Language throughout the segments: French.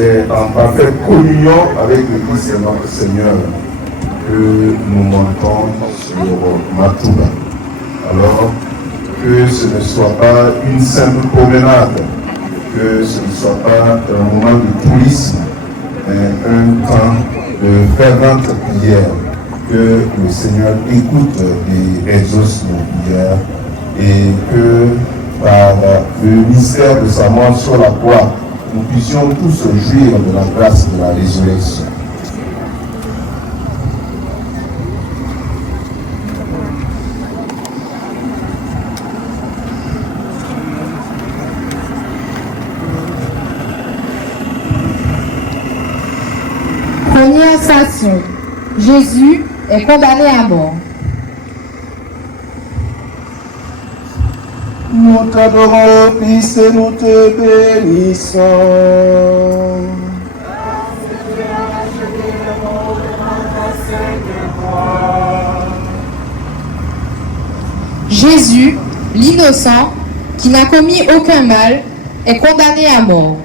C'est en parfaite communion avec le Christ et notre Seigneur que nous montons sur Matouba. Alors, que ce ne soit pas une simple promenade, que ce ne soit pas un moment de tourisme, mais un temps de fervente prière, que le Seigneur écoute et exauce nos prières, et que par le mystère de sa mort sur la croix, nous puissions tous jouir de la grâce de la résurrection. Première station. Jésus est condamné à mort. Nous t'adorons, Christ, et nous te bénissons. Jésus, l'innocent, qui n'a commis aucun mal, est condamné à mort.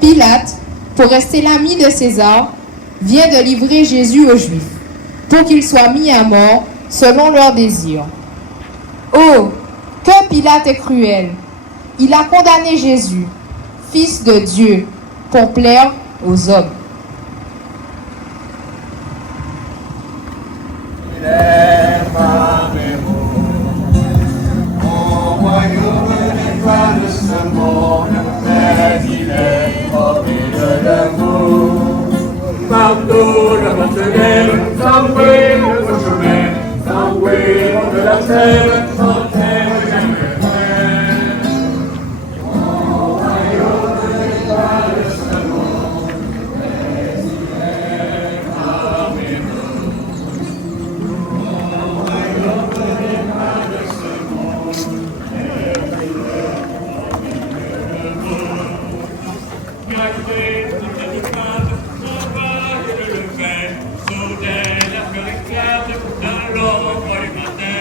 Pilate, pour rester l'ami de César, vient de livrer Jésus aux Juifs, pour qu'il soit mis à mort selon leurs désirs. Oh, que Pilate est cruel! Il a condamné Jésus, fils de Dieu, pour plaire aux hommes. Partout je me soulève, sans bruit de mon chemin, sans bruit de la sève, sans terre jamais. Mon royaume n'est pas de ce monde, mais il est parmi nous. Mon royaume n'est pas de ce monde, mais il est parmi nous. Gardez cette phrase. Dans l'ombre du matin.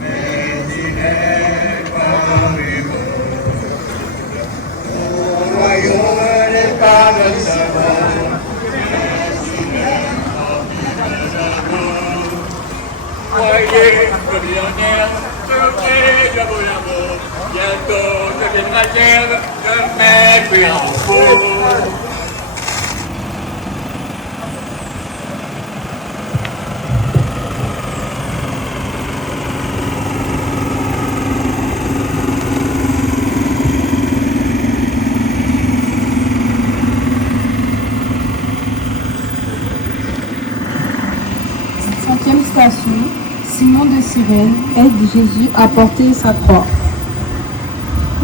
Mais il est parmi nous. Mon royaume n'est pas de ce monde, mais il est parmi nous. Voyez le millionnaire, je prie de vous l'amour. Bientôt je viendrai terre, je mets puis en fou. Cinquième station, Simon de Cyrène aide Jésus à porter sa croix.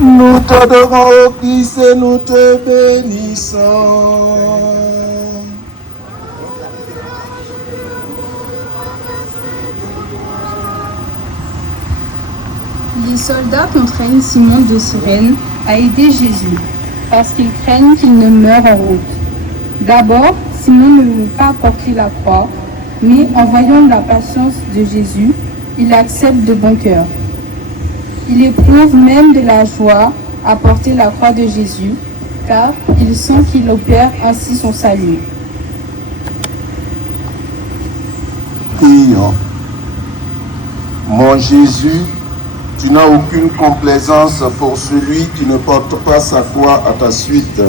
Nous t'adorons, Christ, et nous te bénissons. Les soldats contraignent Simon de Cyrène à aider Jésus, parce qu'ils craignent qu'il ne meure en route. D'abord, Simon ne veut pas porter la croix, mais en voyant la patience de Jésus, il accepte de bon cœur. Il éprouve même de la joie à porter la croix de Jésus, car il sent qu'il opère ainsi son salut. Prions. Mon Jésus, tu n'as aucune complaisance pour celui qui ne porte pas sa croix à ta suite.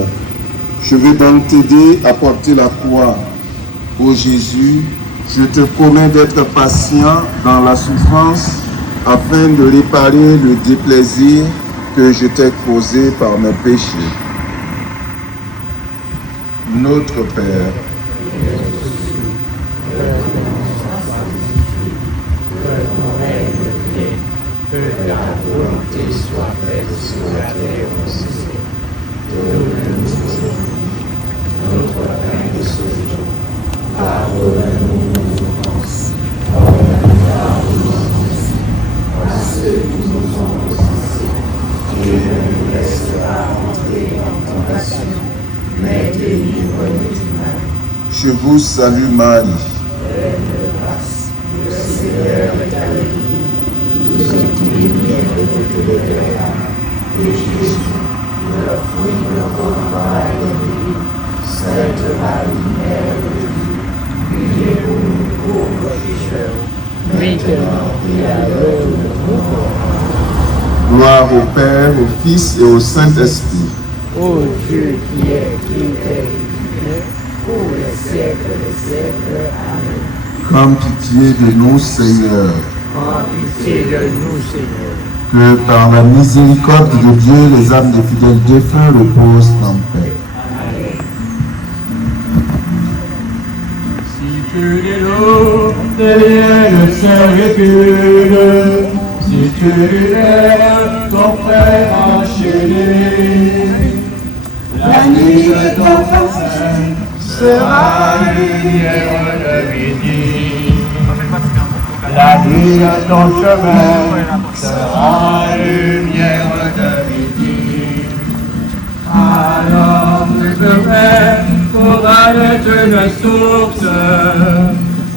Je vais donc t'aider à porter la croix. Ô Jésus, je te promets d'être patient dans la souffrance afin de réparer le déplaisir que je t'ai causé par mes péchés. Notre Père, que ta volonté soit faite sur la terre aussi. Donne-nous aujourd'hui notre pain de ce jour. Pardonne-nous nos offenses, à ceux qui nous ont offensés, et ne nous laisse pas entrer en tentation, mais délivre-nous du mal. je vous salue Marie. Pleine de grâce, le Seigneur est avec vous. Vous êtes bénie lumière de toutes les terres. Et Jésus, le fruit de vos entrailles béni, Sainte Marie, Mère de Dieu, priez pour nous pauvres pécheurs, maintenant et à l'heure de notre mort. Gloire au Père, au Fils et au Saint-Esprit. Ô Dieu qui est pour les siècles des siècles. Amen. Comme pitié de nous, Seigneur. En pitié de nous, Seigneur. Que par la miséricorde de Dieu, les âmes des fidèles défunts reposent en paix. Amen. Si tu dis l'eau, derrière le servitude, si tu libères ton frère enchaîné, la nuit de ton frère sera lumière de midi. La nuit de ton chemin sera lumière de midi. Alors le Père pourra être une source,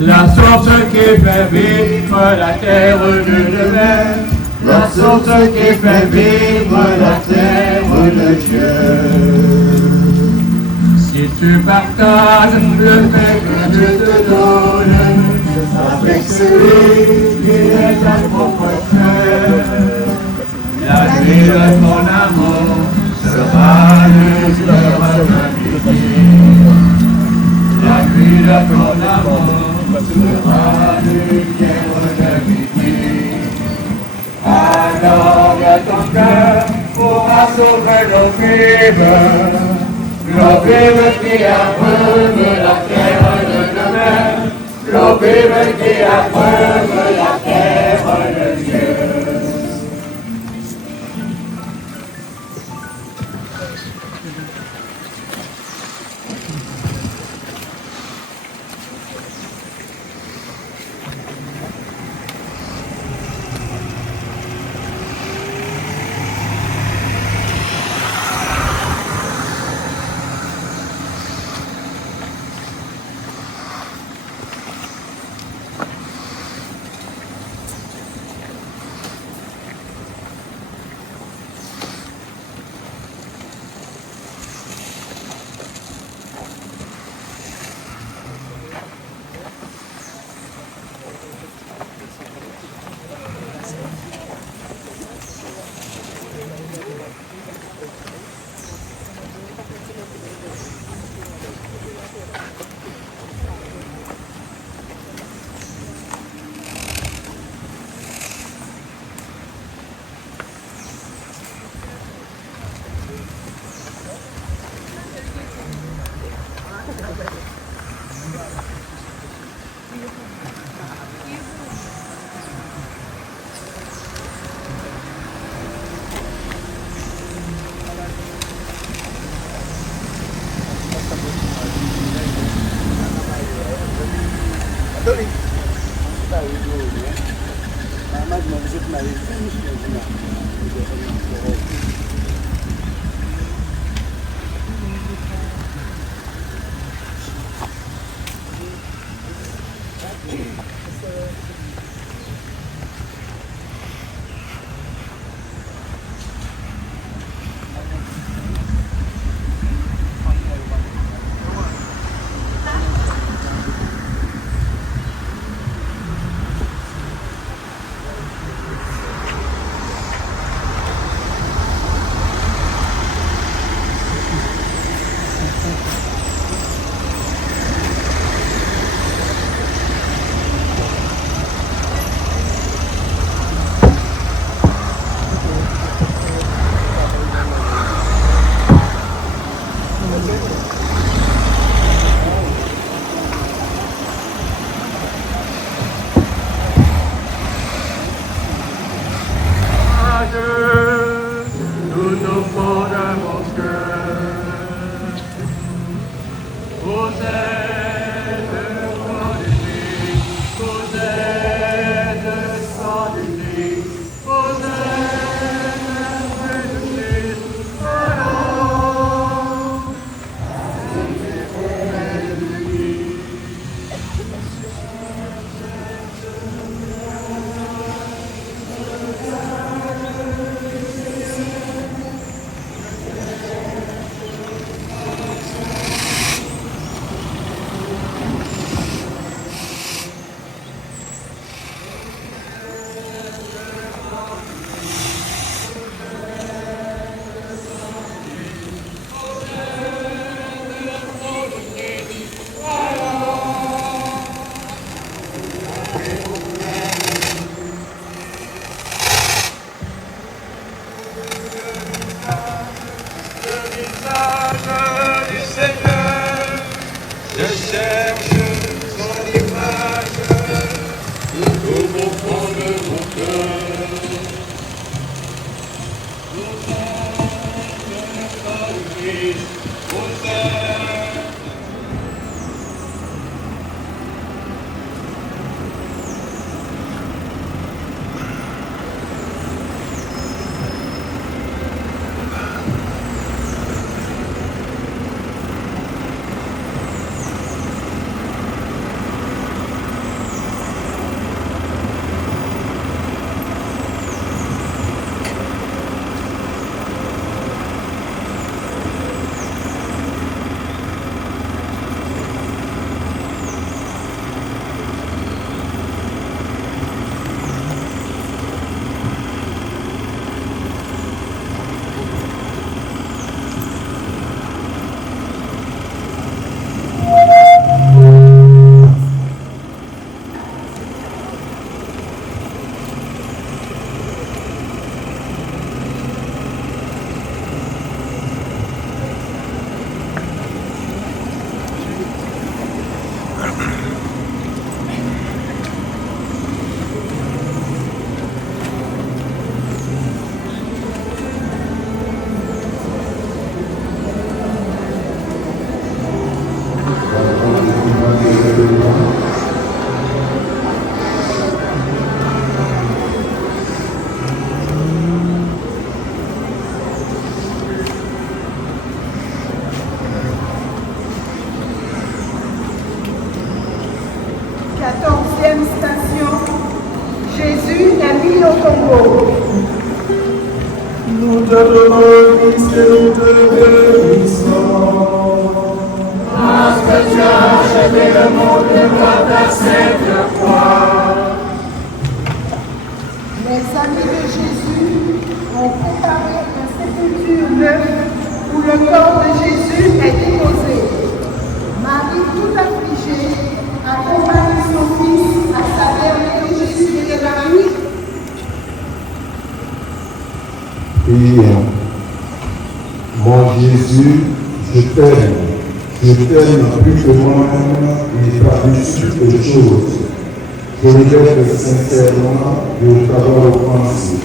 la source qui fait vivre la terre de demain, la source qui fait vivre la terre de Dieu. Si tu partages le pain que Dieu te donne, avec celui qui est ta propre frère, la nuit de ton amour sera lumière de midi. La nuit de ton amour sera lumière de midi. Alors ton cœur pourra sauver nos vives qui abreuvent la terre de demain, nos vives qui abreuvent la terre de Dieu. tombeau. Nous t'adorons, Christ, et nous te bénissons. Parce que tu as achevé le monde par ta sainte croix. Les amis de Jésus ont préparé un sépulcre neuf où le corps de Jésus est déposé. Marie, tout affligée, accompagne son fils à sa dernière Jésus de la nuit. Prions. Mon Jésus, je t'aime plus que moi-même et pas plus que les choses. Je regrette sincèrement de t'avoir offensé.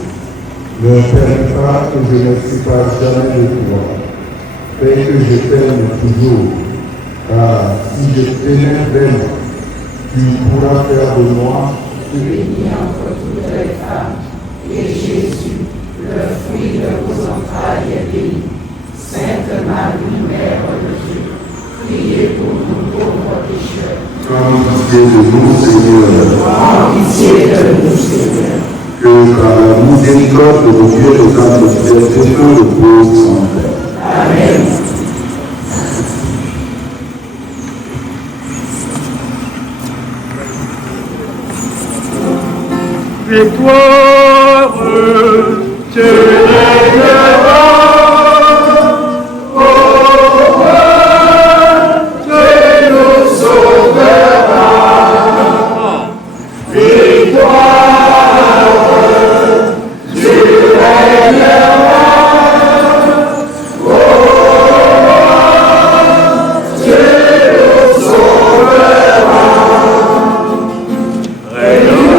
Ne permets pas que je ne sépare jamais de toi. Fais que je t'aime toujours. Car si je t'aimais vraiment, tu pourras faire de moi béni entre toutes les femmes, et Jésus, le fruit de vos entrailles, est béni. Sainte Marie, Mère de Dieu, priez pour nous pauvres pécheurs. Prends pitié de nous, Seigneur. Prends pitié de nous, Seigneur. Que par la miséricorde de Dieu, le temps de fierté, que le pauvre sans paix. Amen. Victoire, tu régneras. Oh, tu nous sauveras. Victoire, tu régneras. Oh, tu nous sauveras. Régnons.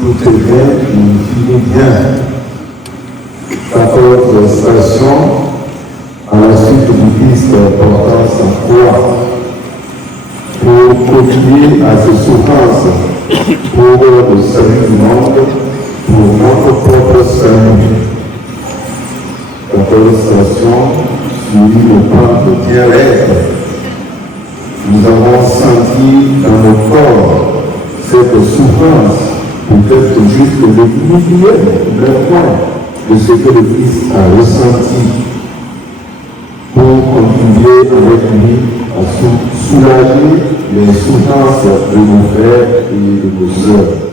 Tout est bien, il finit bien. 14e station, à la suite du Christ portant sa croix, pour contribuer à ses souffrances, pour le salut du monde, pour notre propre salut. 14e station, suivi le plan de bien-être. Nous avons senti dans nos corps cette souffrance, peut-être juste le millième, le point de ce que le Christ a ressenti, pour contribuer avec lui à soulager les souffrances de nos frères et de nos sœurs.